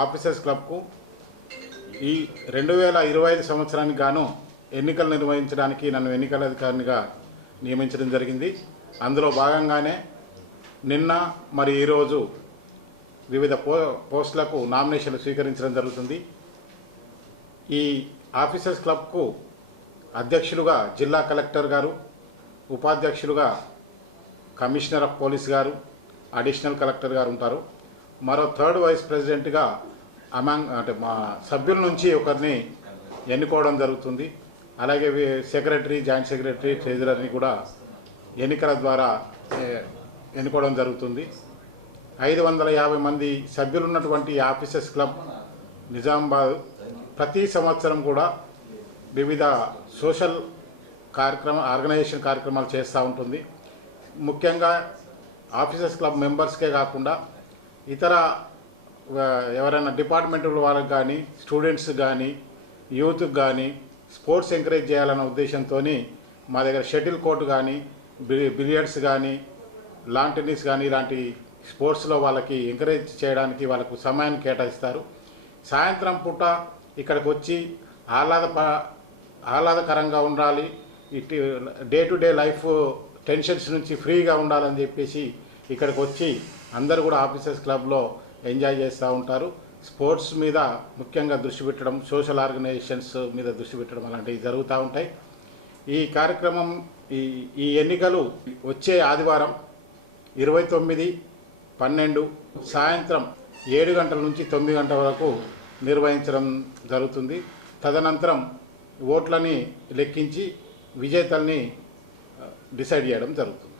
Officers క్లబ్కు ఈ 2025 సంవత్సరానికి గాను ఎన్నికలు నిర్వహించడానికి నన్ను ఎన్నికల అధికారినిగా నియమించడం జరిగింది. అందులో భాగంగానే నిన్న మరి ఈరోజు వివిధ పోస్టులకు నామినేషన్లు స్వీకరించడం జరుగుతుంది. ఈ ఆఫీసర్స్ క్లబ్కు అధ్యక్షులుగా జిల్లా కలెక్టర్ గారు, ఉపాధ్యక్షులుగా కమిషనర్ ఆఫ్ పోలీస్ గారు, అడిషనల్ కలెక్టర్ గారు ఉంటారు. మరో థర్డ్ వైస్ ప్రెసిడెంట్గా అంటే మా సభ్యుల నుంచి ఒకరిని ఎన్నుకోవడం జరుగుతుంది. అలాగే సెక్రటరీ, జాయింట్ సెక్రటరీ, ట్రెజరర్ని కూడా ఎన్నికల ద్వారా ఎన్నుకోవడం జరుగుతుంది. 550 మంది సభ్యులు ఉన్నటువంటి ఆఫీసర్స్ క్లబ్ నిజామాబాద్ ప్రతి సంవత్సరం కూడా వివిధ సోషల్ ఆర్గనైజేషన్ కార్యక్రమాలు చేస్తూ ఉంటుంది. ముఖ్యంగా ఆఫీసర్స్ క్లబ్ మెంబర్స్కే కాకుండా ఇతర ఎవరైనా డిపార్ట్మెంటల్ వాళ్ళకి కానీ, స్టూడెంట్స్ కానీ, యూత్కి కానీ స్పోర్ట్స్ ఎంకరేజ్ చేయాలన్న ఉద్దేశంతో మా దగ్గర షటిల్ కోర్టు కానీ, బిలియర్డ్స్ కానీ, లాన్ టెన్నిస్ కానీ ఇలాంటి స్పోర్ట్స్లో వాళ్ళకి ఎంకరేజ్ చేయడానికి వాళ్ళకు సమయాన్ని కేటాయిస్తారు. సాయంత్రం పూట ఇక్కడికి వచ్చి ఆహ్లాదకరంగా ఉండాలి, ఇటు day to day life tensions నుంచి ఫ్రీగా ఉండాలని చెప్పేసి ఇక్కడికి వచ్చి అందరూ కూడా ఆఫీసర్స్ క్లబ్లో ఎంజాయ్ చేస్తూ ఉంటారు. స్పోర్ట్స్ మీద ముఖ్యంగా దృష్టి పెట్టడం, సోషల్ ఆర్గనైజేషన్స్ మీద దృష్టి పెట్టడం అలాంటివి జరుగుతూ ఉంటాయి. ఈ కార్యక్రమం ఈ ఎన్నికలు వచ్చే ఆదివారం 29/12 సాయంత్రం 7 గంటల నుంచి 9 గంటల వరకు నిర్వహించడం జరుగుతుంది. తదనంతరం ఓట్లని లెక్కించి విజేతల్ని డిసైడ్ చేయడం జరుగుతుంది.